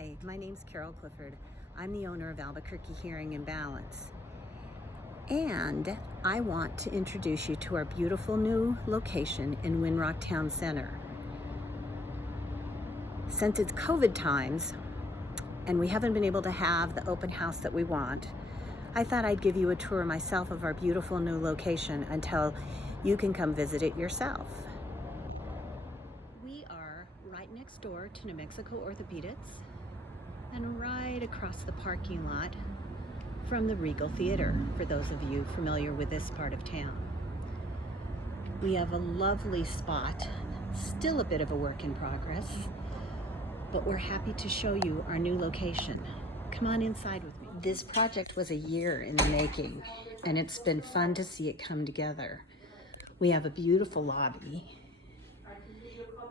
Hi, my name's Carol Clifford. I'm the owner of Albuquerque Hearing and Balance. And I want to introduce you to our beautiful new location in Winrock Town Center. Since it's COVID times and we haven't been able to have the open house that we want, I thought I'd give you a tour myself of our beautiful new location until you can come visit it yourself. We are right next door to New Mexico Orthopedics and right across the parking lot from the Regal Theater, for those of you familiar with this part of town. We have a lovely spot, still a bit of a work in progress, but we're happy to show you our new location. Come on inside with me. This project was a year in the making, and it's been fun to see it come together. We have a beautiful lobby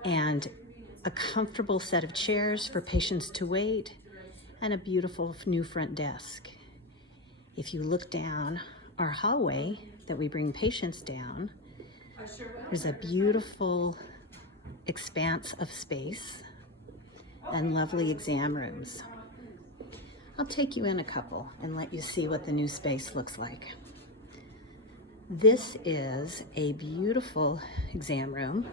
and a comfortable set of chairs for patients to wait, and a beautiful new front desk. If you look down our hallway that we bring patients down, there's a beautiful expanse of space and lovely exam rooms. I'll take you in a couple and let you see what the new space looks like. This is a beautiful exam room,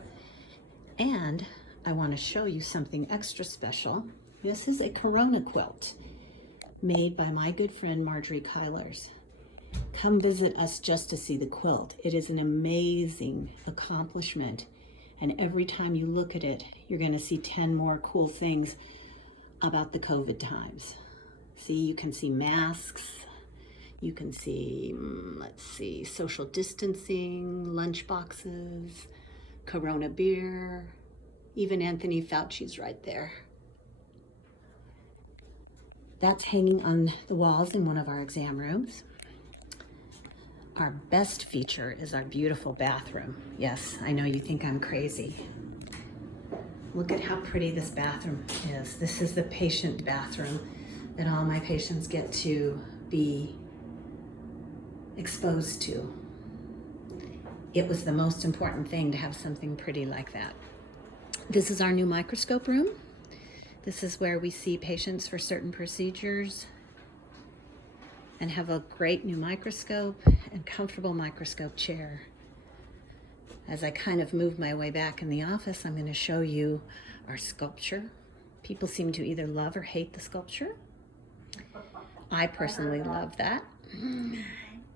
and I want to show you something extra special. This is a Corona quilt made by my good friend Marjorie Kylers. Come visit us just to see the quilt. It is an amazing accomplishment, and every time you look at it, you're going to see 10 more cool things about the COVID times. See, you can see masks, you can see, social distancing, lunch boxes, Corona beer, even Anthony Fauci's right there. That's hanging on the walls in one of our exam rooms. Our best feature is our beautiful bathroom. Yes, I know you think I'm crazy. Look at how pretty this bathroom is. This is the patient bathroom that all my patients get to be exposed to. It was the most important thing to have something pretty like that. This is our new microscope room. This is where we see patients for certain procedures and have a great new microscope and comfortable microscope chair. As I kind of move my way back in the office, I'm going to show you our sculpture. People seem to either love or hate the sculpture. I personally love that.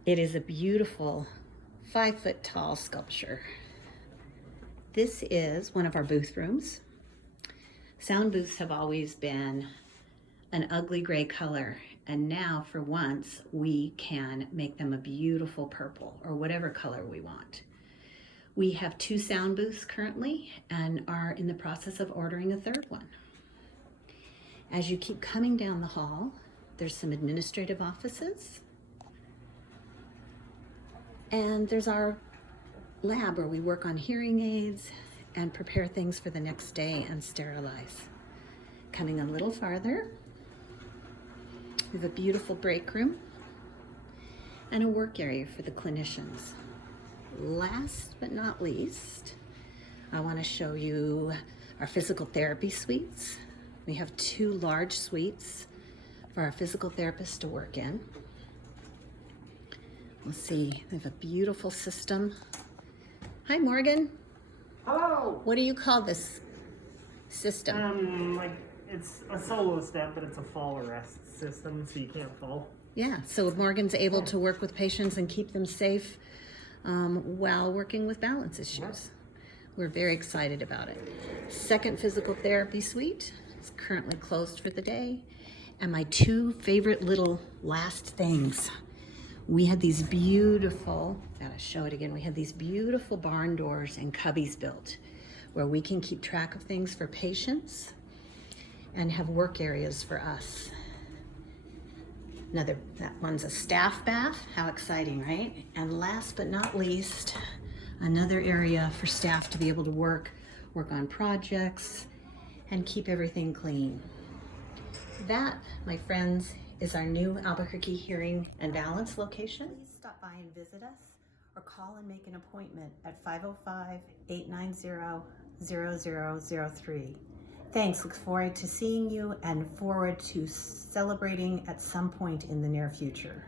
It is a beautiful 5-foot tall sculpture. This is one of our booth rooms. Sound booths have always been an ugly gray color, and now for once we can make them a beautiful purple or whatever color we want. We have 2 sound booths currently and are in the process of ordering a 3rd one. As you keep coming down the hall, there's some administrative offices, and there's our lab where we work on hearing aids and prepare things for the next day and sterilize. Coming a little farther, we have a beautiful break room and a work area for the clinicians. Last but not least, I want to show you our physical therapy suites. We have 2 large suites for our physical therapists to work in. We'll see, we have a beautiful system. Hi, Morgan. Hello. What do you call this system? It's a solo step, but it's a fall arrest system, so you can't fall. Yeah, so Morgan's able to work with patients and keep them safe while working with balance issues. We're very excited about it. Second physical therapy suite is currently closed for the day. And my 2 favorite little last things. We had these beautiful, gotta show it again, we had these beautiful barn doors and cubbies built where we can keep track of things for patients and have work areas for us. That one's a staff bath. How exciting, right? And last but not least, another area for staff to be able to work on projects and keep everything clean. That, my friends, is our new Albuquerque Hearing and Balance location. Please stop by and visit us or call and make an appointment at 505-890-0003. Thanks. Look forward to seeing you and forward to celebrating at some point in the near future.